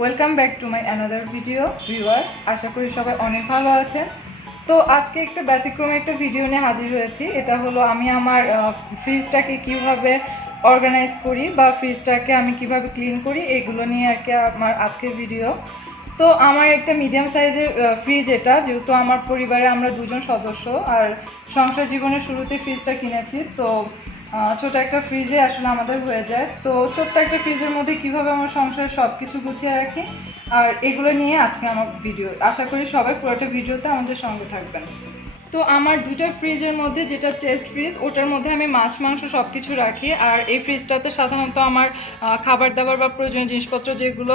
Welcome back to my another video viewers. আশা করি সবাই অনেক ভালো আছেন। তো আজকে একটা ব্যতিক্রমী একটা ভিডিও নিয়ে হাজির হয়েছি। এটা হলো আমি আমার ফ্রিজটাকে কিভাবে অর্গানাইজ করি বা ফ্রিজটাকে আমি কিভাবে ক্লিন করি, এগুলো নিয়ে আর কি আমার আজকের ভিডিও। তো আমার একটা মিডিয়াম সাইজের ফ্রিজ, এটা যেহেতু আমার পরিবারে আমরা দুজন সদস্য আর সংসার জীবনের শুরুতে ফ্রিজটা কিনেছি, তো ছোট একটা ফ্রিজে আসলে আমাদের হয়ে যায়। তো ছোট্ট একটা ফ্রিজের মধ্যে কিভাবে আমার সংসারে সব কিছু গুছিয়ে রাখি, আর এগুলো নিয়ে আজকে আমার ভিডিও। আশা করি সবাই পুরোটা ভিডিওতে আমাদের সঙ্গে থাকবেন। তো আমার দুইটা ফ্রিজের মধ্যে, যেটা চেস্ট ফ্রিজ, ওটার মধ্যে আমি মাছ মাংস সব কিছু রাখি। আর এই ফ্রিজটাতে সাধারণত আমার খাবার দাবার বা প্রয়োজনীয় জিনিসপত্র যেগুলো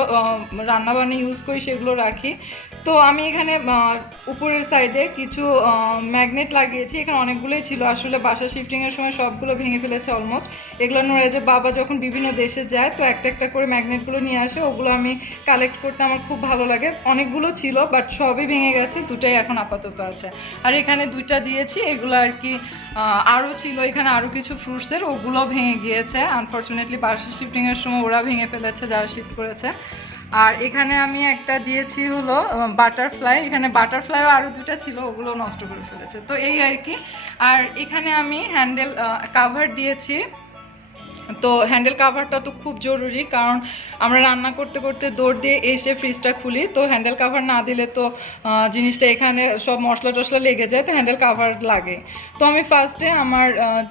রান্নাবান্না ইউজ করি সেগুলো রাখি। তো আমি এখানে উপরের সাইডে কিছু ম্যাগনেট লাগিয়েছি। এখানে অনেকগুলোই ছিল, আসলে বাসা শিফটিংয়ের সময় সবগুলো ভেঙে ফেলেছে অলমোস্ট। এগুলো নড়ে যে বাবা যখন বিভিন্ন দেশে যায় তো একটা একটা করে ম্যাগনেটগুলো নিয়ে আসে, ওগুলো আমি কালেক্ট করতে আমার খুব ভালো লাগে। অনেকগুলো ছিল বাট সবই ভেঙে গেছে, দুটাই এখন আপাতত আছে। আর এখানে দুইটা দিয়েছি, এগুলো আর কি আরও ছিল এখানে আরও কিছু ফ্রুটসের, ওগুলো ভেঙে গিয়েছে আনফর্চুনেটলি বাসা শিফটিংয়ের সময় ওরা ভেঙে ফেলেছে যারা শিফট করেছে। আর এখানে আমি একটা দিয়েছি হলো বাটারফ্লাই, এখানে বাটারফ্লাইও আরও দুটা ছিল, ওগুলো নষ্ট করে ফেলেছে। তো এই আর কি। আর এখানে আমি হ্যান্ডেল কাভার দিয়েছি। তো হ্যান্ডেল কাভারটা তো খুব জরুরি, কারণ আমরা রান্না করতে করতে দৌড় দিয়ে এসে ফ্রিজটা খুলি, তো হ্যান্ডেল কাভার না দিলে তো জিনিসটা এখানে সব মশলা টশলা লেগে যায়, তো হ্যান্ডেল কাভার লাগে। তো আমি ফার্স্টে আমার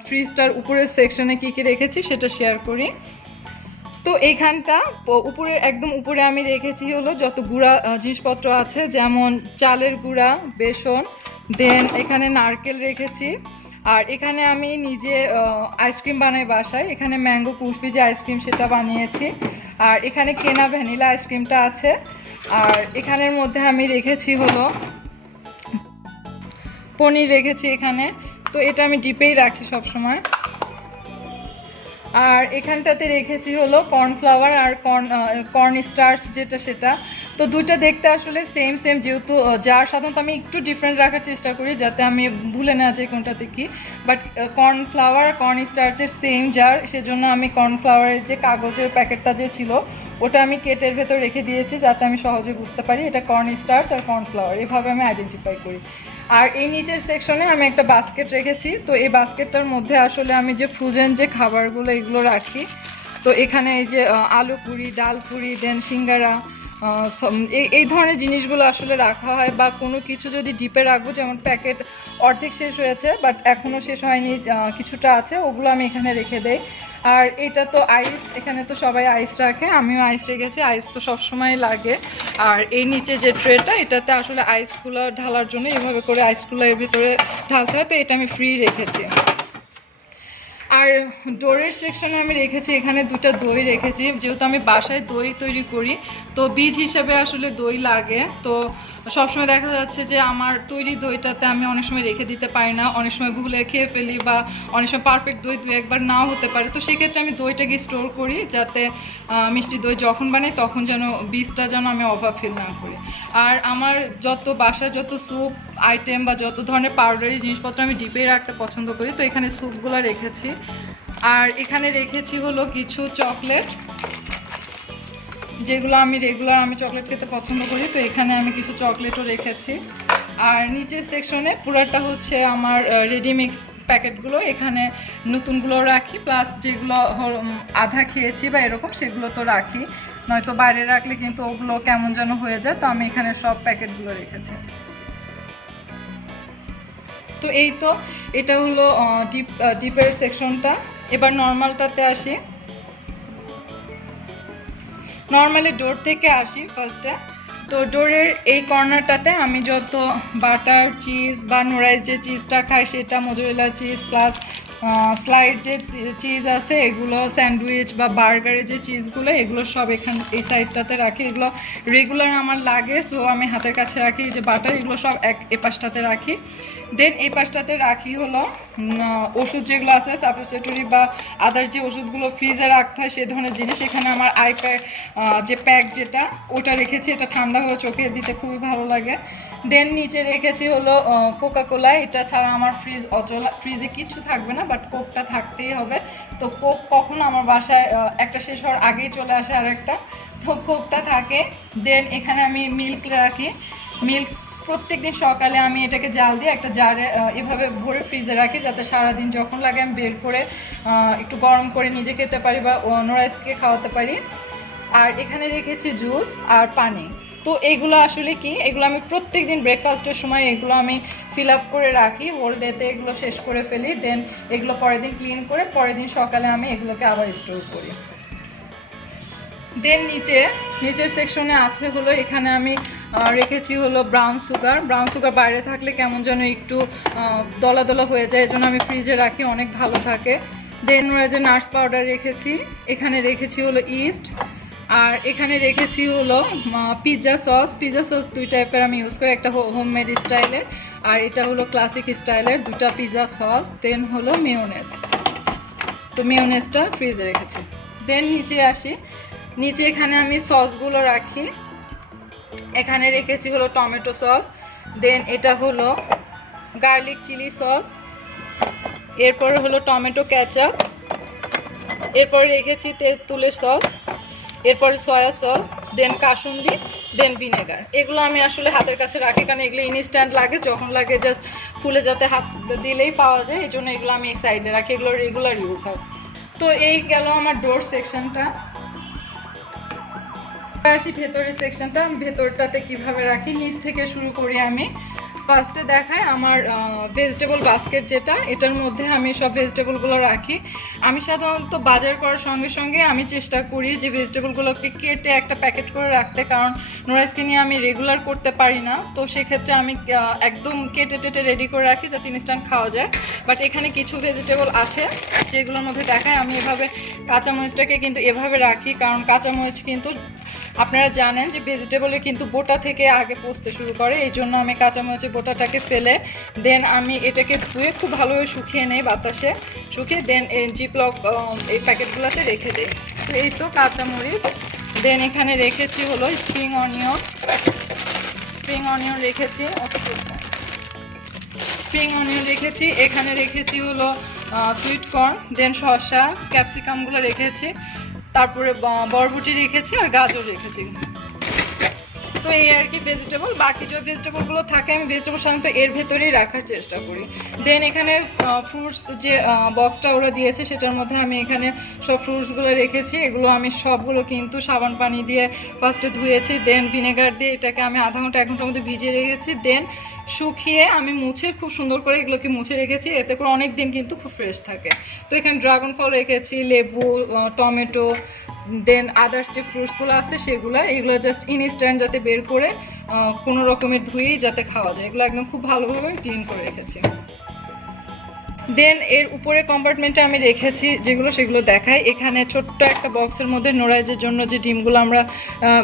ফ্রিজটার উপরের সেকশনে কী কী রেখেছি সেটা শেয়ার করি। তো এইখানটা উপরে, একদম উপরে আমি রেখেছি হলো যত গুঁড়া জিনিসপত্র আছে, যেমন চালের গুঁড়া, বেসন, দেন এখানে নারকেল রেখেছি। আর এখানে আমি নিজে আইসক্রিম বানাই বাসায়, এখানে ম্যাঙ্গো কুলফি যে আইসক্রিম সেটা বানিয়েছি। আর এখানে কেনা ভ্যানিলা আইসক্রিমটা আছে। আর এখানের মধ্যে আমি রেখেছি হলো পনির রেখেছি এখানে। তো এটা আমি ডিপেই রাখি সব সময়। আর এখানটাতে রেখেছি হলো কর্নফ্লাওয়ার আর কর্ন স্টার্চ যেটা সেটা। তো দুইটা দেখতে আসলে সেম সেম, যেহেতু জার সাধারণত আমি একটু ডিফারেন্ট রাখার চেষ্টা করি যাতে আমি ভুলে না যাই কোনটাতে কি। বাট কর্নফ্লাওয়ার কর্ন স্টার্চের সেম জার, সেজন্য আমি কর্নফ্লাওয়ারের যে কাগজের প্যাকেটটা যে ছিল ওটা আমি কেটের ভেতর রেখে দিয়েছি যাতে আমি সহজে বুঝতে পারি এটা কর্ন স্টার্চ আর কর্নফ্লাওয়ার, এভাবে আমি আইডেন্টিফাই করি। আর এই নিচের সেকশনে আমি একটা বাস্কেট রেখেছি। তো এই বাস্কেটটার মধ্যে আসলে আমি যে ফ্রোজেন যে খাবারগুলো এগুলো রাখি। তো এখানে এই যে আলু পুরি, ডাল পুরি, দেন সিঙ্গারা, এই ধরনের জিনিসগুলো আসলে রাখা হয়। বা কোনো কিছু যদি ডিপে রাখবো, যেমন প্যাকেট অর্ধেক শেষ হয়েছে বাট এখনও শেষ হয়নি, কিছুটা আছে, ওগুলো আমি এখানে রেখে দেই। আর এটা তো আইস, এখানে তো সবাই আইস রাখে, আমিও আইস রেখেছি, আইস তো সবসময় লাগে। আর এই নিচে যে ট্রেটা, এটাতে আসলে আইসগুলো ঢালার জন্য এভাবে করে আইসগুলো এর ভিতরে ঢালতে হয়, তো এটা আমি ফ্রি রেখেছি। আর ডোরের সেকশনে আমি রেখেছি এখানে দুটা দই রেখেছি, যেহেতু আমি বাসায় দই তৈরি করি তো বীজ হিসেবে আসলে দই লাগে। তো সবসময় দেখা যাচ্ছে যে আমার তৈরি দইটাতে আমি অনেক সময় রেখে দিতে পারি না, অনেক সময় ভুলে খেয়ে ফেলি, বা অনেক সময় পারফেক্ট দই দু একবার নাও হতে পারে। তো সেক্ষেত্রে আমি দইটাকে স্টোর করি যাতে মিষ্টি দই যখন বানাই তখন যেন বীজটা যেন আমি অভাব ফিল না করি। আর আমার যত বাসায় যত স্যুপ আইটেম বা যত ধরনের পাউডারি জিনিসপত্র আমি ডিপেই রাখতে পছন্দ করি, তো এখানে স্যুপগুলো রেখেছি। আর এখানে রেখেছি হলো কিছু চকলেট, যেগুলো আমি রেগুলার আমি চকলেট খেতে পছন্দ করি, তো এখানে আমি কিছু চকলেটও রেখেছি। আর নিচের সেকশনে পুরাটা হচ্ছে আমার রেডিমিক্স প্যাকেটগুলো, এখানে নতুনগুলো রাখি, প্লাস যেগুলো আধা খেয়েছি বা এরকম সেগুলো তো রাখি, নয়তো বাইরে রাখলে কিন্তু ওগুলো কেমন যেন হয়ে যায়। তো আমি এখানে সব প্যাকেটগুলো রেখেছি। তো এই তো, এটা হলো ডিপের সেকশনটা। এবার নর্মালটাতে আসি। নর্মালি ডোর থেকে আসি ফার্স্টে। তো ডোরের এই কর্নারটাতে আমি যত বাটার, চিজ বা নোরাইজ যে চিজটা খাই সেটা, মোজারেলা চিজ প্লাস স্লাইড যে চিজ আছে এগুলো, স্যান্ডউইচ বা বার্গারের যে চিজগুলো এগুলো সব এখানে এই সাইডটাতে রাখি। এগুলো রেগুলার আমার লাগে, সো আমি হাতের কাছে রাখি। যে বাটার এগুলো সব এ পাশটাতে রাখি। দেন এই পাশটাতে রাখি হলো ওষুধ যেগুলো আছে, সাপোজিটরি বা আদার যে ওষুধগুলো ফ্রিজে রাখতে হয় সে ধরনের জিনিস। এখানে আমার আই প্যাক যে প্যাক যেটা ওটা রেখেছি, এটা ঠান্ডা হয়ে চোখে দিতে খুবই ভালো লাগে। দেন নিচে রেখেছি হলো কোকা কোলা, এটা ছাড়া আমার ফ্রিজ অচল, ফ্রিজে কিচ্ছু থাকবে না। বাট কোকটা থাকতেই হবে। তো কোক কখনো আমার বাসায় একটা শেষ হওয়ার আগেই চলে আসে আর একটা, তো কোকটা থাকে। দেন এখানে আমি মিল্ক রাখি। মিল্ক প্রত্যেকদিন সকালে আমি এটাকে জাল দিয়ে একটা জারে এভাবে ভরে ফ্রিজে রাখি, যাতে সারাদিন যখন লাগে আমি বের করে একটু গরম করে নিজে খেতে পারি বা নোরাইসকে খাওয়াতে পারি। আর এখানে রেখেছি জুস আর পানি। তো এইগুলো আসলে কি, এগুলো আমি প্রত্যেক দিন ব্রেকফাস্টের সময় এগুলো আমি ফিল আপ করে রাখি, হোল ডেতে এগুলো শেষ করে ফেলি। দেন এগুলো পরের দিন ক্লিন করে পরের দিন সকালে আমি এগুলোকে আবার স্টোর করি। দেন নিচের সেকশনে আছে হলো, এখানে আমি রেখেছি হলো ব্রাউন সুগার। ব্রাউন সুগার বাইরে থাকলে কেমন যেন একটু দলা দলা হয়ে যায়, এজন্য আমি ফ্রিজে রাখি, অনেক ভালো থাকে। দেন যে নাটস পাউডার রেখেছি, এখানে রেখেছি হলো ইস্ট, আর এখানে রেখেছি হলো পিৎজা সস। পিৎজা সস দুই টাইপের আমি ইউজ করি, একটা হোমমেড স্টাইলের আর এটা হলো ক্লাসিক স্টাইলের, দুটা পিৎজা সস। দেন হলো মেয়োনেজ, তো মেয়োনেজটা ফ্রিজে রেখেছি। দেন নিচে আসি, নিচে এখানে আমি সসগুলো রাখি। এখানে রেখেছি হলো টমেটো সস, দেন এটা হলো গার্লিক চিলি সস, এরপরে হলো টমেটো কেচাপ, এরপরে রেখেছি তেঁতুলের সস, এরপরে সয়া সস, দেন কাসুন্দি, দেন ভিনেগার। এগুলো আমি আসলে হাতের কাছে রাখি, কারণ এগুলো ইনস্ট্যান্ট লাগে, যখন লাগে জাস্ট খুলে যাতে হাত দিলেই পাওয়া যায়, এই জন্য এগুলো আমি এই সাইডে রাখি, এগুলো রেগুলার ইউজ হয়। তো এই গেল আমার ডোর সেকশনটা। আসি ভেতরের সেকশনটা, ভেতরটাতে কিভাবে রাখি নিচ থেকে শুরু করি। আমি ফার্স্টে দেখাই আমার ভেজিটেবল বাস্কেট, যেটা এটার মধ্যে আমি সব ভেজিটেবলগুলো রাখি। আমি সাধারণত বাজার করার সঙ্গে সঙ্গে আমি চেষ্টা করি যে ভেজিটেবলগুলোকে কেটে একটা প্যাকেট করে রাখতে, কারণ নোরাইসকে নিয়ে আমি রেগুলার করতে পারি না, তো সেক্ষেত্রে আমি একদম কেটে টেটে রেডি করে রাখি যাতে ইনস্ট্যান্ট খাওয়া যায়। বাট এখানে কিছু ভেজিটেবল আছে যেগুলোর মধ্যে দেখায় আমি এভাবে কাঁচামরিচটাকে কিন্তু এভাবে রাখি, কারণ কাঁচামরিচ কিন্তু আপনারা জানেন যে ভেজিটেবলে কিন্তু বোটা থেকে আগে পচতে শুরু করে, এই জন্য আমি কাঁচামরিচের বোটাটাকে ফেলে দেন আমি এটাকে ধুয়ে খুব ভালোভাবে শুকিয়ে নেই, বাতাসে শুকিয়ে দেন জিপলক এই প্যাকেটগুলোতে রেখে দিই। তো এই তো কাঁচামরিচ। দেন এখানে রেখেছি হলো স্প্রিং অনিয়ন রেখেছি, এখানে রেখেছি হলো সুইট কর্ন, দেন শসা, ক্যাপসিকামগুলো রেখেছি, তারপরে বরবটি রেখেছি আর গাজর রেখেছি। তো এই আর কি ভেজিটেবল। বাকি যে ভেজিটেবলগুলো থাকে আমি ভেজিটেবল সাধারণত এর ভেতরেই রাখার চেষ্টা করি। দেন এখানে ফ্রুটস যে বক্সটা ওরা দিয়েছে সেটার মধ্যে আমি এখানে সব ফ্রুটসগুলো রেখেছি। এগুলো আমি সবগুলো কিন্তু সাবান পানি দিয়ে ফার্স্টে ধুয়েছি, দেন ভিনেগার দিয়ে এটাকে আমি আধা ঘন্টা 1 ঘন্টার মধ্যে ভিজিয়ে রেখেছি, দেন শুকিয়ে আমি মুছে খুব সুন্দর করে এগুলোকে মুছে রেখেছি, এতে করে অনেক দিন কিন্তু খুব ফ্রেশ থাকে। তো এখানে ড্রাগন ফল রেখেছি, লেবু, টমেটো, দেন আদার্স যে ফ্রুটসগুলো আছে সেগুলো, এগুলো জাস্ট ইনস্ট্যান্ট যাতে বের করে কোনো রকমের ধুয়েই যাতে খাওয়া যায়, এগুলো একদম খুব ভালোভাবে ক্লিন করে রেখেছি। দেন এর উপরে কম্পার্টমেন্টে আমি রেখেছি যেগুলো সেগুলো দেখাই। এখানে ছোট্ট একটা বক্সের মধ্যে নোরাইজের জন্য যে ডিমগুলো আমরা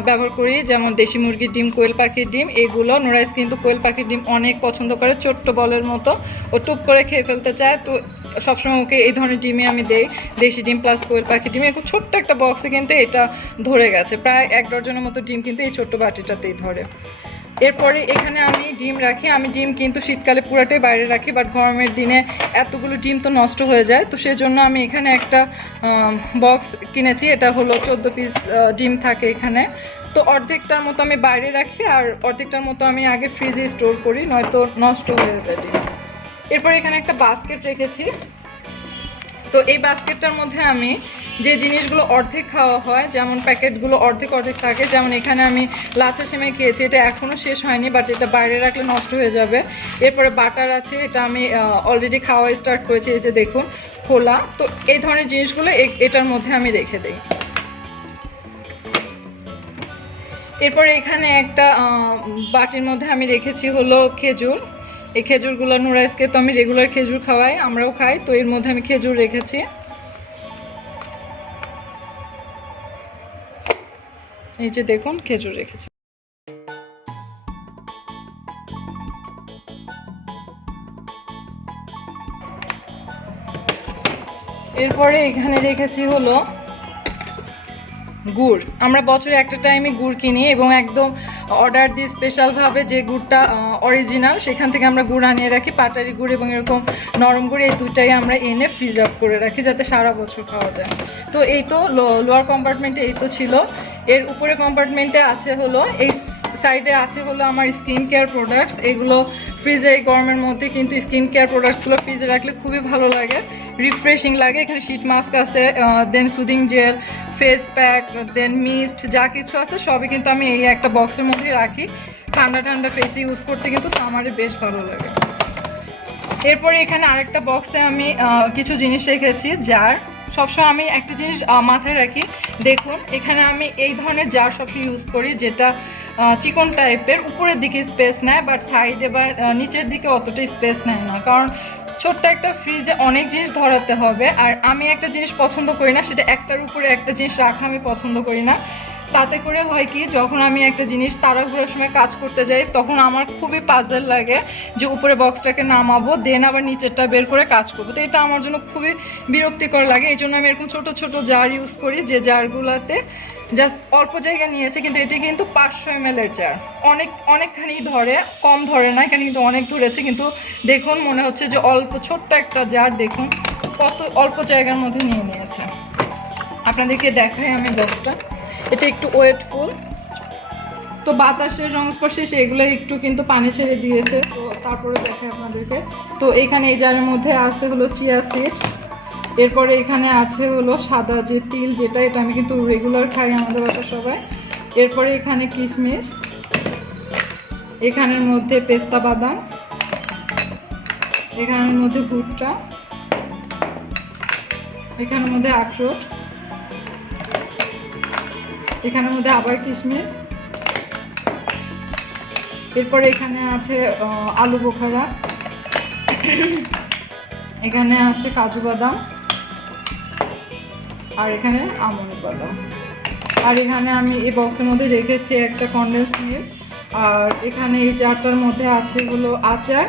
ব্যবহার করি, যেমন দেশি মুরগির ডিম, কোয়েল পাখির ডিম, এগুলো নোরাইজ কিন্তু কোয়েল পাখির ডিম অনেক পছন্দ করে, ছোট্ট বলের মতো, ও টুপ করে খেয়ে ফেলতে চায়। তো সবসময় ওকে এই ধরনের ডিমই আমি দেই, দেশি ডিম প্লাস কোয়েল পাখির ডিম। এরকম ছোট্ট একটা বক্সে কিন্তু এটা ধরে গেছে, প্রায় 1 ডজনের মতো ডিম কিন্তু এই ছোট্ট বাটিটাতেই ধরে। এরপরে এখানে আমি ডিম রাখি। আমি ডিম কিন্তু শীতকালে পুরাটাই বাইরে রাখি, বাট গরমের দিনে এতগুলো ডিম তো নষ্ট হয়ে যায়, তো সেজন্য আমি এখানে একটা বক্স কিনেছি। এটা হলো 14 পিস ডিম থাকে এখানে। তো অর্ধেকটার মতো আমি বাইরে রাখি আর অর্ধেকটার মতো আমি আগে ফ্রিজে স্টোর করি, নয়তো নষ্ট হয়ে যায় ডিম। এরপর এখানে একটা বাস্কেট রেখেছি। তো এই বাস্কেটটার মধ্যে আমি যে জিনিসগুলো অর্ধেক খাওয়া হয়, যেমন প্যাকেটগুলো অর্ধেক থাকে, যেমন এখানে আমি লাচ্ছা সেমাই খেয়েছি, এটা এখনও শেষ হয়নি, বাট এটা বাইরে রাখলে নষ্ট হয়ে যাবে। এরপরে বাটার আছে, এটা আমি অলরেডি খাওয়া স্টার্ট করেছি, এই যে দেখুন খোলা। তো এই ধরনের জিনিসগুলো এটার মধ্যে আমি রেখে দিই। এরপরে এখানে একটা বাটির মধ্যে আমি রেখেছি হলো খেজুর। এই খেজুরগুলো নোরাইজকে তো আমি রেগুলার খেজুর খাওয়াই, আমরাও খাই, তো এর মধ্যে আমি খেজুর রেখেছি। এই যে দেখুন খেজুর রেখেছি। এরপরে এখানে রেখেছি হলো গুড়। আমরা বছরে একটা টাইমে গুড় কিনি এবং একদম অর্ডার দিই স্পেশালভাবে যে গুড়টা অরিজিনাল, সেখান থেকে আমরা গুড় আনিয়ে রাখি। পাটারি গুড় এবং এরকম নরম গুড়, এই দুটাই আমরা এনে ফ্রিজ আপ করে রাখি যাতে সারা বছর খাওয়া যায়। তো এই তো লোয়ার কম্পার্টমেন্টে এই তো ছিল। এর উপরে কম্পার্টমেন্টে আছে হলো, এই সাইডে আছে হলো আমার স্কিন কেয়ার প্রোডাক্টস। এগুলো ফ্রিজে এই গরমের মধ্যে কিন্তু স্কিন কেয়ার প্রোডাক্টসগুলো ফ্রিজে রাখলে খুবই ভালো লাগে, রিফ্রেশিং লাগে। এখানে শীট মাস্ক আছে, দেন সুদিং জেল, ফেস প্যাক, দেন মিস্ট, যা কিছু আছে সবই কিন্তু আমি এই একটা বক্সের মধ্যেই রাখি। ঠান্ডা ঠান্ডা ফেসে ইউজ করতে কিন্তু সামারে বেশ ভালো লাগে। এরপরে এখানে আরেকটা বক্সে আমি কিছু জিনিস রেখেছি। জার, সবসময় আমি একটা জিনিস মাথায় রাখি, দেখুন এখানে আমি এই ধরনের জার সবসময় ইউজ করি যেটা চিকন টাইপের, উপরের দিকে স্পেস নেয় বাট সাইডে বা নিচের দিকে অতটা স্পেস নেয় না, কারণ ছোট্ট একটা ফ্রিজে অনেক জিনিস ধরাতে হবে। আর আমি একটা জিনিস পছন্দ করি না, সেটা একটার উপরে একটা জিনিস রাখা আমি পছন্দ করি না। তাতে করে হয় কি, যখন আমি একটা জিনিস তাড়াহুড়োর সময় কাজ করতে যাই তখন আমার খুবই পাজল লাগে যে উপরে বক্সটাকে নামাবো দেন আবার নিচেরটা বের করে কাজ করবো। তো এটা আমার জন্য খুবই বিরক্তিকর লাগে। এই জন্য আমি এরকম ছোটো ছোটো জার ইউজ করি, যে জারগুলোতে জাস্ট অল্প জায়গা নিয়েছে, কিন্তু এটি কিন্তু 500 ml জার, অনেকখানি ধরে, কম ধরে না। এখানে কিন্তু অনেক ধরেছে, কিন্তু দেখুন মনে হচ্ছে যে অল্প ছোট্ট একটা জার, দেখুন কত অল্প জায়গার মধ্যে নিয়ে নিয়েছে। আপনাদেরকে দেখাই আমি বক্সটা, এটা একটু ওয়েটফুল। তো বাতাসের সংস্পর্শে সেগুলো একটু কিন্তু পানি ছেড়ে দিয়েছে, তো তারপরে দেখাই আপনাদেরকে। তো এখানে এই জারের মধ্যে আছে হলো চিয়া সিড, এরপরে এখানে আছে হলো সাদা যে তিল, যেটা এটা আমি কিন্তু রেগুলার খাই আমাদের বাসার সবাই। এরপরে এখানে কিশমিশ, এখানের মধ্যে পেস্তা বাদাম, এখানের মধ্যে ভুট্টা, এখানের মধ্যে আখরোট, এখানের মধ্যে আবার কিশমিশ, এরপরে এখানে আছে আলু বোখারা, এখানে আছে কাজু বাদাম, আর এখানে আমন্ড বাদাম। আর এখানে আমি এই বক্সের মধ্যে রেখেছি একটা কনডেন্স মিল্ক। আর এখানে এই জারটার মধ্যে আছে হলো আচার,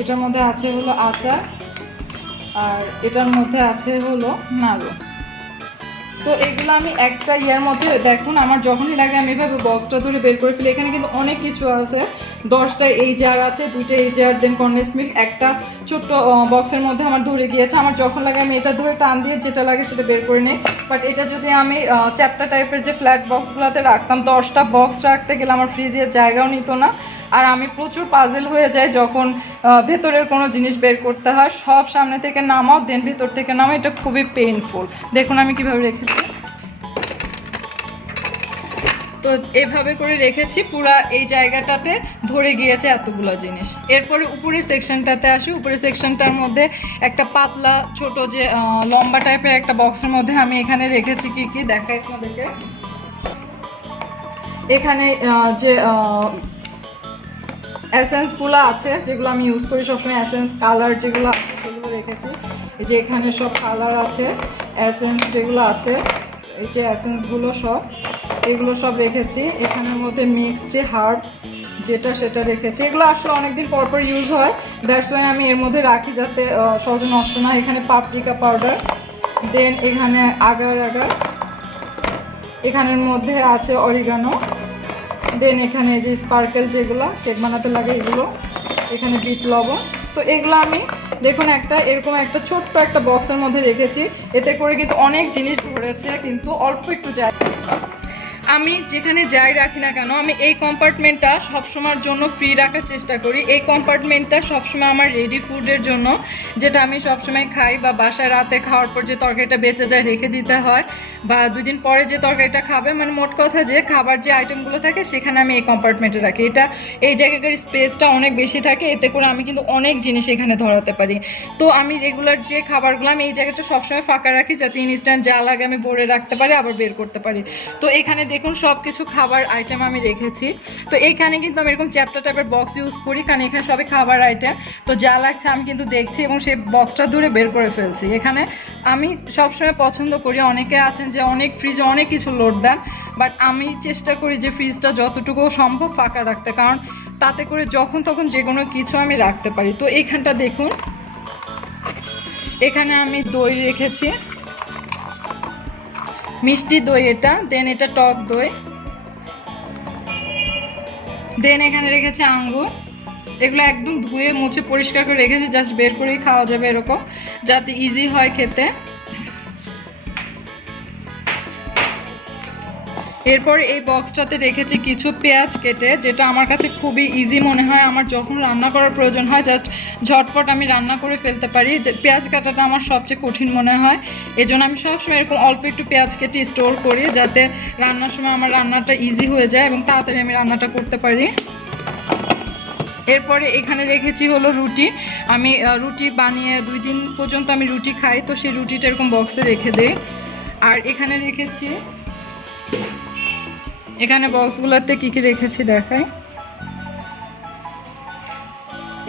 এটার মধ্যে আছে হলো আচার, আর এটার মধ্যে আছে হলো নাড়ু। তো এগুলো আমি একটা ইয়ার মধ্যে, দেখুন আমার যখনই লাগে আমি এভাবে বক্সটা ধরে বের করে ফেলি। এখানে কিন্তু অনেক কিছু আছে, 10টা এই জার আছে, 2টা এই জার, দেন কনডেন্স মিল্ক একটা ছোট্ট বক্সের মধ্যে আমার ধরে গিয়েছে। আমার যখন লাগে আমি এটা ধরে টান দিয়ে যেটা লাগে সেটা বের করে নিই। বাট এটা যদি আমি চ্যাপ্টা টাইপের যে ফ্ল্যাট বক্সগুলোতে রাখতাম, 10টা বক্স রাখতে গেলে আমার ফ্রিজের জায়গাও নিত না। আর আমি প্রচুর পাজেল হয়ে যাই যখন ভেতরের কোনো জিনিস বের করতে হয়। সব সামনে থেকে নামাও দেন ভেতর থেকে নামাও, এটা খুবই পেইনফুল। দেখুন আমি কিভাবে রেখেছি, তো এভাবে করে রেখেছি, পুরা এই জায়গাটাতে ধরে গিয়েছে এতগুলো জিনিস। এরপরে উপরের সেকশনটাতে আসি। উপরের সেকশনটার মধ্যে একটা পাতলা ছোট যে লম্বা টাইপের একটা বক্সের মধ্যে আমি এখানে রেখেছি কি কি দেখাই আপনাদেরকে। এখানে যে এসেন্সগুলো আছে যেগুলো আমি ইউজ করি সবসময়, এসেন্স কালার যেগুলো আছে সেগুলো রেখেছি। এই যে এখানে সব কালার আছে, এসেন্স যেগুলো আছে, এই যে এসেন্সগুলো সব, এগুলো সব রেখেছি। এখানের মধ্যে মিক্সড যে হার্ব যেটা সেটা রেখেছি। এগুলো আসলে অনেকদিন পর পর ইউজ হয়, দ্যাটস ওয়াই আমি এর মধ্যে রাখি যাতে সহজে নষ্ট না। এখানে পাপরিকা পাউডার, দেন এখানে আগার, এখানের মধ্যে আছে অরিগানো, দেন এখানে যে স্পার্কেল যেগুলো কেক বানাতে লাগে এগুলো, এখানে বিট লবণ। তো এগুলো আমি দেখুন একটা এরকম একটা ছোট্ট একটা বক্সের মধ্যে রেখেছি। এতে করে কিন্তু অনেক জিনিস ধরেছে, কিন্তু অল্প একটু জায়গা। আমি যেখানে যাই রাখি না কেন, আমি এই কম্পার্টমেন্টটা সবসময়ের জন্য ফ্রি রাখার চেষ্টা করি। এই কম্পার্টমেন্টটা সবসময় আমার রেডি ফুডের জন্য, যেটা আমি সবসময় খাই বা বাসায় রাতে খাওয়ার পর যে তরকারিটা বেঁচে যায় রেখে দিতে হয়, বা 2 দিন পরে যে তরকারিটা খাবে, মানে মোট কথা যে খাবার যে আইটেমগুলো থাকে সেখানে আমি এই কম্পার্টমেন্টে রাখি। এটা এই জায়গাটার স্পেসটা অনেক বেশি থাকে, এতে করে আমি কিন্তু অনেক জিনিস এখানে ধরাতে পারি। তো আমি রেগুলার যে খাবারগুলো আমি এই জায়গাটা সবসময় ফাঁকা রাখি যাতে ইনস্ট্যান্ট যা লাগে আমি ভরে রাখতে পারি, আবার বের করতে পারি। তো এখানে দেখুন সব কিছু খাবার আইটেম আমি রেখেছি। তো এইখানে কিন্তু আমি এরকম চ্যাপ্টা টাইপের বক্স ইউজ করি, কারণ এখানে সবই খাবার আইটেম। তো যা লাগছে আমি কিন্তু দেখছি এবং সেই বক্সটা ধরে বের করে ফেলছি। এখানে আমি সবসময় পছন্দ করি, অনেকে আছেন যে অনেক ফ্রিজে অনেক কিছু লোড দেন, বাট আমি চেষ্টা করি যে ফ্রিজটা যতটুকু সম্ভব ফাঁকা রাখতে, কারণ তাতে করে যখন তখন যে কোনো কিছু আমি রাখতে পারি। তো এইখানটা দেখুন, এখানে আমি দই রেখেছি, মিষ্টি দই এটা, দেন এটা টক দই, দেন এখানে রেখেছি আঙ্গুর। এগুলো একদম ধুয়ে মুছে পরিষ্কার করে রেখেছি, জাস্ট বের করেই খাওয়া যাবে এরকম, যাতে ইজি হয় খেতে। এরপর এই বক্সটাতে রেখেছি কিছু পেঁয়াজ কেটে, যেটা আমার কাছে খুবই ইজি মনে হয়। আমার যখন রান্না করার প্রয়োজন হয় জাস্ট ঝটপট আমি রান্না করে ফেলতে পারি, যে পেঁয়াজ কাটাটা আমার সবচেয়ে কঠিন মনে হয়। এই জন্য আমি সবসময় এরকম অল্প একটু পেঁয়াজ কেটে স্টোর করি, যাতে রান্নার সময় আমার রান্নাটা ইজি হয়ে যায় এবং তাড়াতাড়ি আমি রান্নাটা করতে পারি। এরপরে এখানে রেখেছি হলো রুটি। আমি রুটি বানিয়ে 2 দিন পর্যন্ত আমি রুটি খাই, তো সেই রুটিটা এরকম বক্সে রেখে দিই। আর এখানে রেখেছি, এখানে বক্সগুলোতে কী কী রেখেছি দেখাই।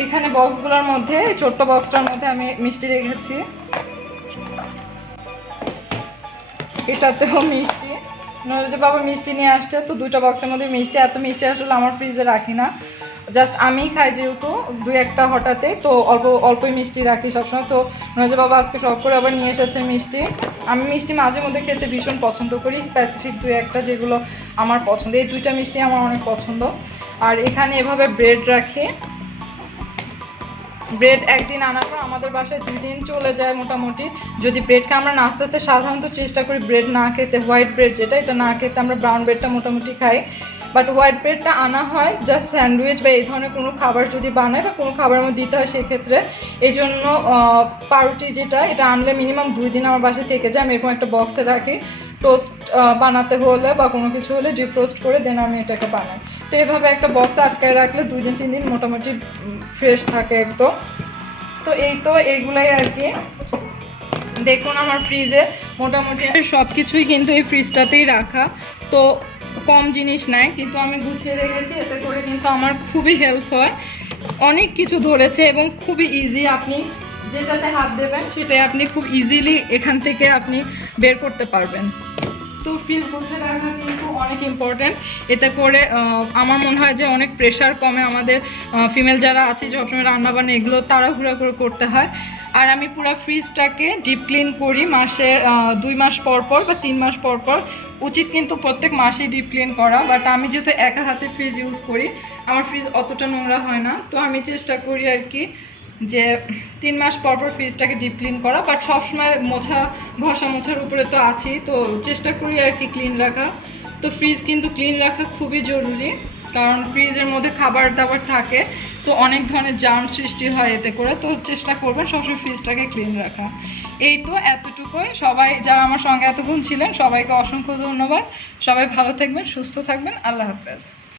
এখানে বক্সগুলোর মধ্যে, ছোট্ট বক্সটার মধ্যে আমি মিষ্টি রেখেছি। এটাতেও মিষ্টি, নজর বাবা মিষ্টি নিয়ে আসছে, তো 2টা বক্সের মধ্যে মিষ্টি। এত মিষ্টি আসলে আমার ফ্রিজে রাখি না, জাস্ট আমি খাই যেহেতু 2-1টা হঠাৎই, তো অল্পই মিষ্টি রাখি সবসময়। তো নজর বাবা আজকে শখ করে আবার নিয়ে এসেছে মিষ্টি। আমি মিষ্টি মাঝে মধ্যে খেতে ভীষণ পছন্দ করি, স্পেসিফিক 2-1টা যেগুলো আমার পছন্দ। এই 2টা মিষ্টি আমার অনেক পছন্দ। আর এখানে এভাবে ব্রেড রাখি। ব্রেড একদিন আনার পর আমাদের বাসায় 2 দিন চলে যায় মোটামুটি। যদি ব্রেডকে আমরা নাস্তাতে সাধারণত চেষ্টা করি ব্রেড না খেতে, হোয়াইট ব্রেড যেটা, এটা না খেতে আমরা ব্রাউন ব্রেডটা মোটামুটি খাই। বাট হোয়াইট ব্রেডটা আনা হয় জাস্ট স্যান্ডউইচ বা এই ধরনের কোনো খাবার যদি বানায় বা কোনো খাবারের মধ্যে দিতে হয় সেক্ষেত্রে। এই জন্য পাউরুটি যেটা, এটা আনলে মিনিমাম 2 দিন আমার বাসায় থেকে যায়। আমি এরকম একটা বক্সে রাখি, টোস্ট বানাতে হলে বা কোনো কিছু হলে ডিফ্রোস্ট করে দেন আমি এটাকে বানাই। তো এইভাবে একটা বক্সে আটকায় রাখলে 2 দিন 3 দিন মোটামুটি ফ্রেশ থাকে একদম। তো এইগুলাই আর কি। দেখুন আমার ফ্রিজে মোটামুটি সব কিছুই কিন্তু এই ফ্রিজটাতেই রাখা, তো কম জিনিস নাই, কিন্তু আমি গুছিয়ে রেখেছি। এতে করে কিন্তু আমার খুবই হেল্প হয়, অনেক কিছু ধরেছে এবং খুবই ইজি। আপনি যেটাতে হাত দেবেন সেটাই আপনি খুব ইজিলি এখান থেকে আপনি বের করতে পারবেন। তো ফ্রিজ গুছিয়ে রাখা কিন্তু অনেক ইম্পর্ট্যান্ট। এতে করে আমার মনে হয় যে অনেক প্রেশার কমে। আমাদের ফিমেল যারা আছে সবসময় রান্নাবান্না এগুলো তাড়াহুড়া করে করতে হয়। আর আমি পুরো ফ্রিজটাকে ডিপ ক্লিন করি মাসে 2 মাস পর পর বা 3 মাস পর পর। উচিত কিন্তু প্রত্যেক মাসেই ডিপ ক্লিন করা, বাট আমি যেহেতু একা হাতে ফ্রিজ ইউজ করি আমার ফ্রিজ অতটা নোংরা হয় না, তো আমি চেষ্টা করি আর কি যে 3 মাস পর পর ফ্রিজটাকে ডিপ ক্লিন করা। বাট সবসময় ঘষা মোছার উপরে তো আছি, তো চেষ্টা করি আর কি ক্লিন রাখা। তো ফ্রিজ কিন্তু ক্লিন রাখা খুবই জরুরি, কারণ ফ্রিজের মধ্যে খাবার দাবার থাকে, তো অনেক ধরনের জার্ম সৃষ্টি হয় এতে করে। তো চেষ্টা করবেন সবসময় ফ্রিজটাকে ক্লিন রাখা। এই তো এতটুকুই। সবাই যারা আমার সঙ্গে এতক্ষণ ছিলেন সবাইকে অসংখ্য ধন্যবাদ। সবাই ভালো থাকবেন, সুস্থ থাকবেন। আল্লাহ হাফেজ।